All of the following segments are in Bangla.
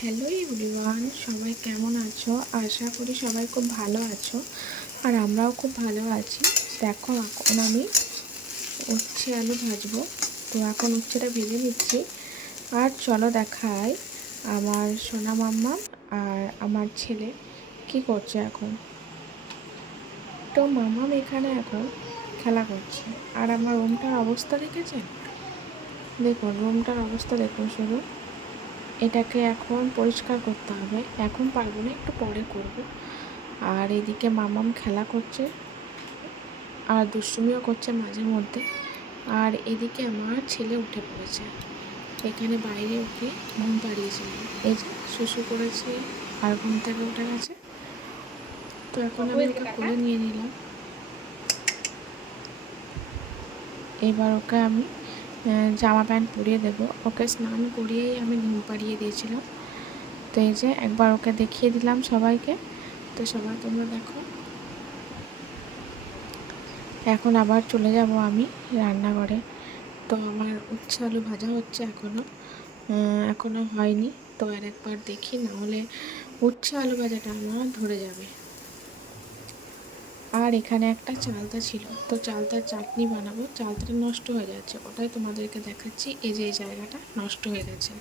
হ্যালো এভরিওয়ান সবাই কেমন আছো? আশা করি সবাই খুব ভালো আছো। আর আমরাও খুব ভালো আছি। দেখো, এখন আমি উচ্ছে আলু ভাজবো। তো এখন উচ্ছেটা ভেজে নিচ্ছি। আর চলো দেখাই আমার সোনা মাম্মা আর আমার ছেলে কি করছে এখন। তো মামাম এখানে এখন খেলা করছে। আর আমার রুমটার অবস্থা দেখেছেন? দেখুন রুমটার অবস্থা দেখুন শুধু। এটাকে এখন পরিষ্কার করতে হবে। এখন পারব না একটু পরে করব। আর এদিকে মামাম খেলা করছে আর দুষ্টুমিও করছে মাঝে মধ্যে। আর এদিকে আমার ছেলে উঠে পড়েছে। এখানে বাইরে ওকে ঘুম পাড়িয়েছিলাম এই যে শুশু করেছে আর ঘুম থেকে উঠে গেছে। তো এখন আমি ওকে কোলে নিয়ে নিলাম। এবার ওকে আমি জামা প্যান্ট পরিয়ে দেবো। ওকে স্নান করিয়েই আমি ঘুম পাড়িয়ে দিয়েছিলাম। তো এই যে একবার ওকে দেখিয়ে দিলাম সবাইকে। তো সবাই তোমরা দেখো। এখন আবার চলে যাব আমি রান্নাঘরে। তো আমার উচ্ছে আলু ভাজা হচ্ছে এখনও এখনও হয়নি। তো আর একবার দেখি না হলে উচ্ছে আলু ভাজাটা আমার ধরে যাবে। আর এখানে একটা চালতা ছিল। তো চালতার চাটনি বানাবো। চালতাটা নষ্ট হয়ে যাচ্ছে। ওটাই তোমাদেরকে দেখাচ্ছি। এই যে এই জায়গাটা নষ্ট হয়ে গেছে।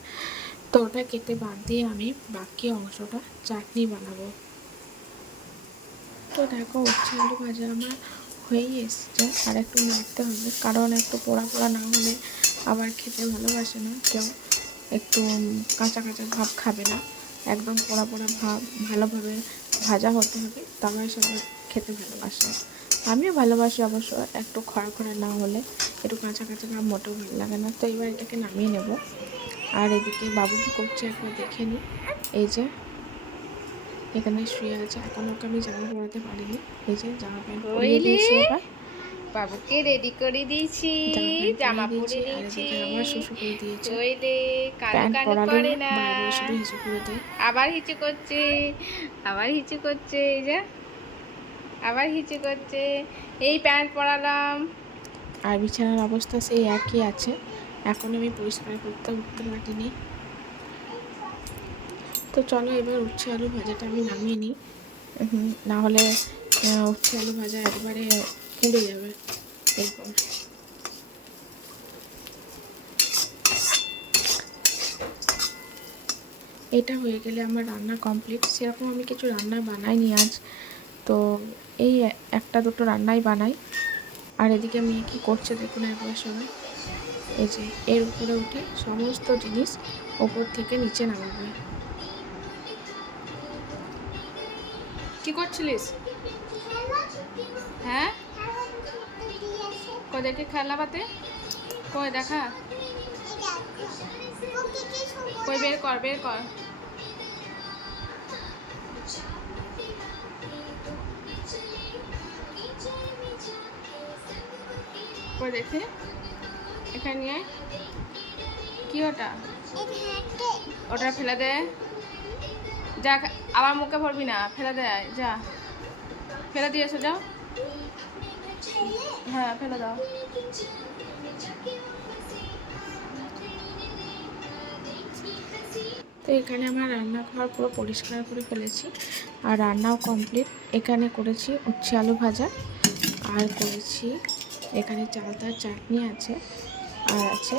তো ওটা কেটে বাদ দিয়ে আমি বাকি অংশটা চাটনি বানাবো। তো দেখো উচ্ছে আলু ভাজা আমার হয়েই এসছে। আর একটু নাড়তে হবে। কারণ একটু পোড়া পোড়া না হলে আবার খেতে ভালোবাসে না। কেউ একটু কাঁচা কাঁচা ভাব খাবে না। একদম পোড়া পোড়া ভাব, ভালোভাবে ভাজা হতে হবে তামার সবাই খেতে ভালোবাসে। আমিও ভালোবাসি অবশ্য একটু খরা খরা না হলে একটু কাঁচা কাঁচা না মোটেও ভালো লাগে না। তো এবার এটাকে নামিয়ে নেব। আর এদিকে বাবু কী করছে একবার দেখে নিই এই যে এখানে শুয়ে আছে। এখন ওকে আমি জামা পরাতে পারিনি। এই যে জামা প্যান্ট পরিয়ে দিয়েছি এবার। বাবুকে রেডি করে দিয়েছি জামা পরে দিয়েছি শুশু করে কালো কালো করে না। আবার হিচু করছে আবার হিচু করছে এই যে। আবার হিচু করছে এই প্যান্ট পরালাম। আর বিছানার অবস্থা সেই একই আছে। এখন আমি পরিষ্কার করতে উঠতে পারিনি। তো চলো এবার উচ্ছে আলু ভাজাটা আমি নামিয়ে নিই। না হলে উচ্ছে আলু ভাজা একবারে পুড়ে যাবে এটা হয়ে গেলে আমার রান্না কমপ্লিট সেরকম আমি কিছু রান্না বানাইনি আজ। তো এই একটা দুটো রান্নাই বানাই। আর এদিকে মেয়ে কি করছে দেখুন একবার সবাই। এই যে, এর উপরে উঠে সমস্ত জিনিস ওপর থেকে নিচে নামাবে। কি করছিলিস? হ্যাঁ? কই দেখি খেলা বাতে কই দেখা। কই বের কর বের কর। কই দেখি? এখানে নিয়ে। কি ওটা? ওটা ফেলে দে। যা, আবার মুখে ভরবি না। ফেলে দে যা। ফেলে দিয়ে এসো যাও। হ্যাঁ ফেলে দাও। তো এখানে আমার রান্নাঘর পুরো পরিষ্কার করে ফেলেছি। আর রান্নাও কমপ্লিট এখানে করেছি উচ্ছে আলু ভাজা। আর করেছি এখানে চালতার চাটনি আছে। আর আছে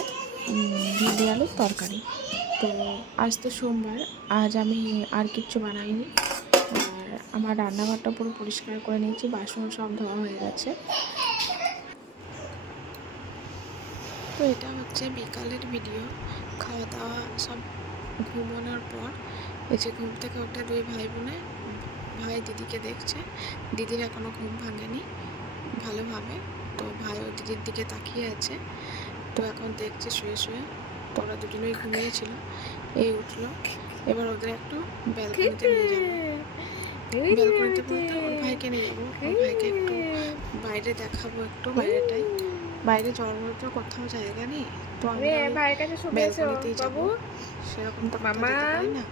উম, আলুর তরকারি। তো আজ তো সোমবার আজ আমি আর কিচ্ছু বানাইনি। আমার রান্নাঘরটা পুরো পরিষ্কার করে নিয়েছি, বাসন সব ধোয়া হয়ে গেছে। তো এটা হচ্ছে বিকালের ভিডিও খাওয়া দাওয়া সব ঘুমানোর পর, এই যে ঘুম থেকে ওঠে দুই ভাই বোনে ভাই দিদিকে দেখছে। দিদির এখনও ঘুম ভাঙেনি ভালোভাবে, তো ভাই ও দিদির দিকে তাকিয়ে আছে। তো এখন দেখছে শুয়ে শুয়ে তো ওরা দুজনেই ঘুমিয়েছিল। এই উঠল, এবার ওদের একটু ব্যালকনিতে নিয়ে যাব। ব্যালকনিতে বলতে ওর ভাইকে নিয়ে যাব ওর ভাইকে একটু বাইরে দেখাবো একটু বাইরেটাই। বাইরে মতো তো কোথাও জায়গা নেই তো ওই ভাইয়ের কাছে এসো যাব। বাবু। সেরকম তো মামা, না।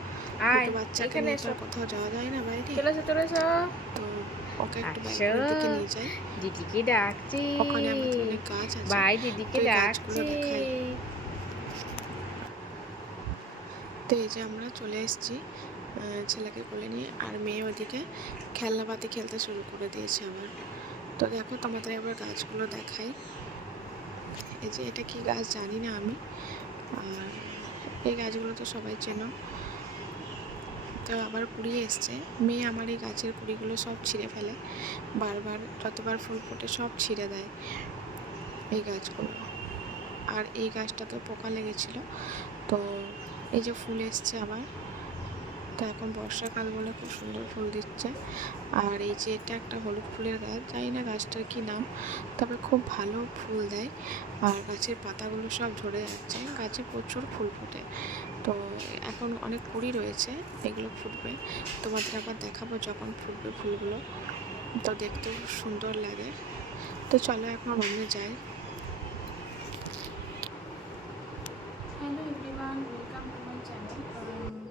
আয় বাচ্চাকে নিয়ে তো কোথাও যাওয়া যায় না বাইরে। চলে এসো চলে এসো। তো ওকে একটু আসো। দিকে নিয়ে যাই। দিদিকে ডাকছি। ওখানে অনেক আছে। ভাই দিদিকে ডাকছি। তো এই যে আমরা চলে এসেছি। ছেলেকে কোলে নিয়ে আর মেয়ে ওদিকে খেলনাপাতি খেলতে শুরু করে দিয়েছে আবার। তো দেখো, তোমাদের এবার গাছগুলো দেখাই। এই যে এটা কি গাছ জানি না আমি। আর এই গাছগুলো তো সবাই চেনো। তো আবার কুড়িয়ে এসছে। মেয়ে আমার এই গাছের কুড়িগুলো সব ছিঁড়ে ফেলে। বারবার, যতবার ফুল ফোটে সব ছিঁড়ে দেয় এই গাছগুলো। আর এই গাছটাতে পোকা লেগেছিল। তো এই যে ফুল এসছে আবার তো এখন বর্ষাকাল বলে খুব সুন্দর ফুল দিচ্ছে। আর এই যে এটা একটা হলুদ ফুলের গাছ, জানি না গাছটার কি নাম, তবে খুব ভালো ফুল দেয়। আর গাছের পাতাগুলো সব ঝরে যাচ্ছে, গাছে প্রচুর ফুল ফোটে। তো এখন অনেক কুড়ি রয়েছে, এগুলো ফুটবে। তোমাদের আবার দেখাবো যখন ফুটবে ফুলগুলো। তো দেখতে খুব সুন্দর লাগে। তো চলো এখন রুমে যাই। Hello everyone welcome to my channel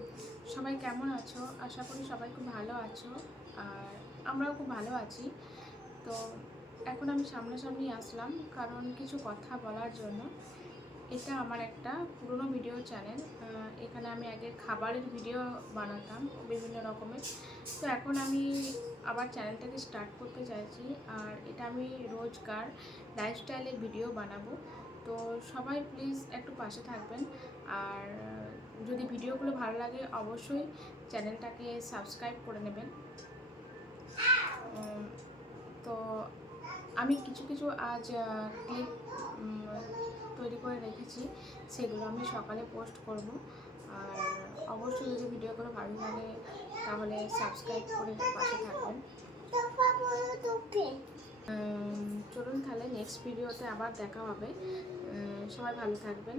সবাই কেমন আছো? আশা করি সবাই খুব ভালো আছো আর আমরাও খুব ভালো আছি। তো এখন আমি সামনাসামনি আসলাম কারণ কিছু কথা বলার জন্য। এটা আমার একটা পুরনো ভিডিও চ্যানেল এখানে আমি আগে খাবারের ভিডিও বানাতাম বিভিন্ন রকমের। তো এখন আমি আবার চ্যানেলটাকে স্টার্ট করতে চাইছি আর এটা আমি রোজকার লাইফস্টাইলের ভিডিও বানাবো। তো সবাই প্লিজ একটু পাশে থাকবেন। আর যদি ভিডিওগুলো ভালো লাগে অবশ্যই চ্যানেলটাকে সাবস্ক্রাইব করে নেবেন। তো আমি কিছু কিছু আজ ক্লিপ তৈরি করে রেখেছি। সেগুলো আমি সকালে পোস্ট করব। আর অবশ্যই যদি ভিডিওগুলো ভালো লাগে তাহলে সাবস্ক্রাইব করে পাশে থাকবেন। চলুন তাহলে নেক্সট ভিডিওতে আবার দেখা হবে। সবাই ভালো থাকবেন।